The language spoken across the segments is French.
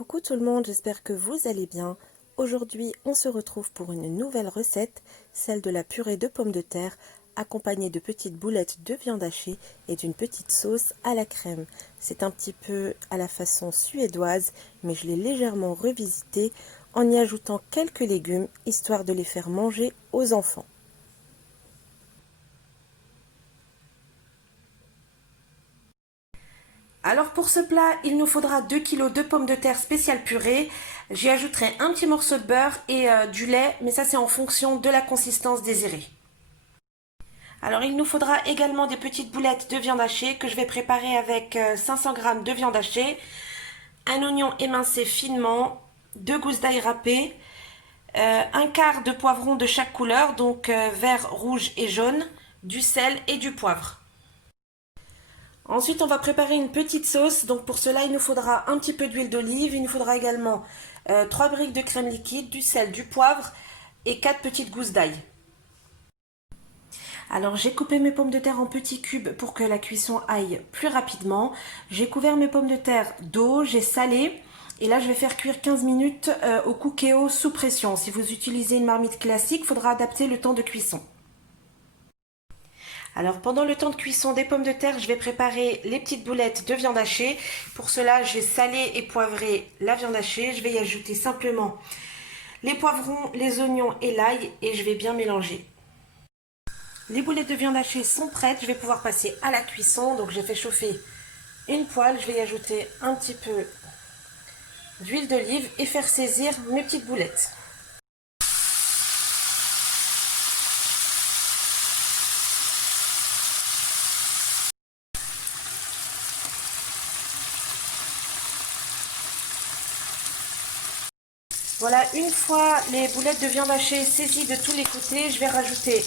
Coucou tout le monde, j'espère que vous allez bien. Aujourd'hui, on se retrouve pour une nouvelle recette, celle de la purée de pommes de terre, accompagnée de petites boulettes de viande hachée et d'une petite sauce à la crème. C'est un petit peu à la façon suédoise, mais je l'ai légèrement revisité en y ajoutant quelques légumes, histoire de les faire manger aux enfants. Alors pour ce plat, il nous faudra 2 kg de pommes de terre spéciale purée. J'y ajouterai un petit morceau de beurre et du lait, mais ça c'est en fonction de la consistance désirée. Alors il nous faudra également des petites boulettes de viande hachée que je vais préparer avec 500 g de viande hachée, un oignon émincé finement, 2 gousses d'ail râpées, un quart de poivron de chaque couleur, donc vert, rouge et jaune, du sel et du poivre. Ensuite, on va préparer une petite sauce. Donc pour cela, il nous faudra un petit peu d'huile d'olive. Il nous faudra également 3 briques de crème liquide, du sel, du poivre et 4 petites gousses d'ail. Alors j'ai coupé mes pommes de terre en petits cubes pour que la cuisson aille plus rapidement. J'ai couvert mes pommes de terre d'eau, j'ai salé. Et là, je vais faire cuire 15 minutes au Cookéo sous pression. Si vous utilisez une marmite classique, il faudra adapter le temps de cuisson. Alors pendant le temps de cuisson des pommes de terre, je vais préparer les petites boulettes de viande hachée. Pour cela, j'ai salé et poivré la viande hachée. Je vais y ajouter simplement les poivrons, les oignons et l'ail et je vais bien mélanger. Les boulettes de viande hachée sont prêtes. Je vais pouvoir passer à la cuisson. Donc j'ai fait chauffer une poêle. Je vais y ajouter un petit peu d'huile d'olive et faire saisir mes petites boulettes. Voilà, une fois les boulettes de viande hachée saisies de tous les côtés, je vais rajouter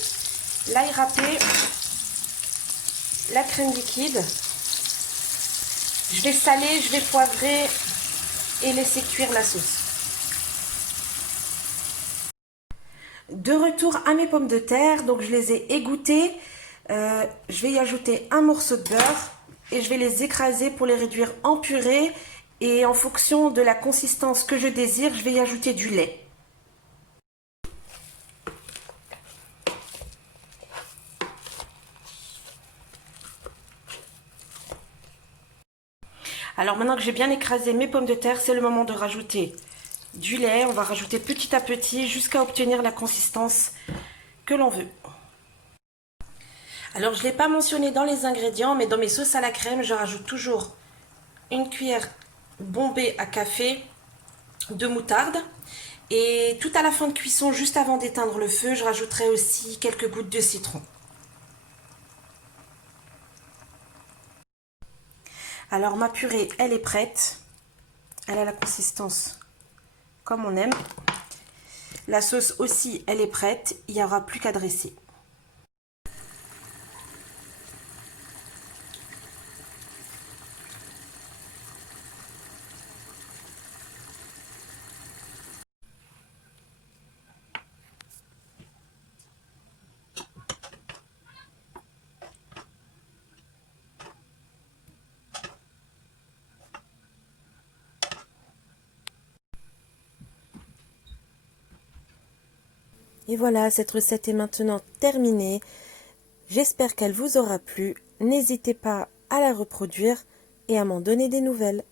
l'ail râpé, la crème liquide. Je vais saler, je vais poivrer et laisser cuire la sauce. De retour à mes pommes de terre, donc je les ai égouttées. Je vais y ajouter un morceau de beurre et je vais les écraser pour les réduire en purée. Et en fonction de la consistance que je désire, je vais y ajouter du lait. Alors maintenant que j'ai bien écrasé mes pommes de terre, c'est le moment de rajouter du lait. On va rajouter petit à petit jusqu'à obtenir la consistance que l'on veut. Alors je ne l'ai pas mentionné dans les ingrédients, mais dans mes sauces à la crème, je rajoute toujours une cuillère bombée à café de moutarde. Et tout à la fin de cuisson, juste avant d'éteindre le feu, je rajouterai aussi quelques gouttes de citron. Alors ma purée, elle est prête. Elle a la consistance comme on aime. La sauce aussi, elle est prête. Il n'y aura plus qu'à dresser. Et voilà, cette recette est maintenant terminée. J'espère qu'elle vous aura plu. N'hésitez pas à la reproduire et à m'en donner des nouvelles.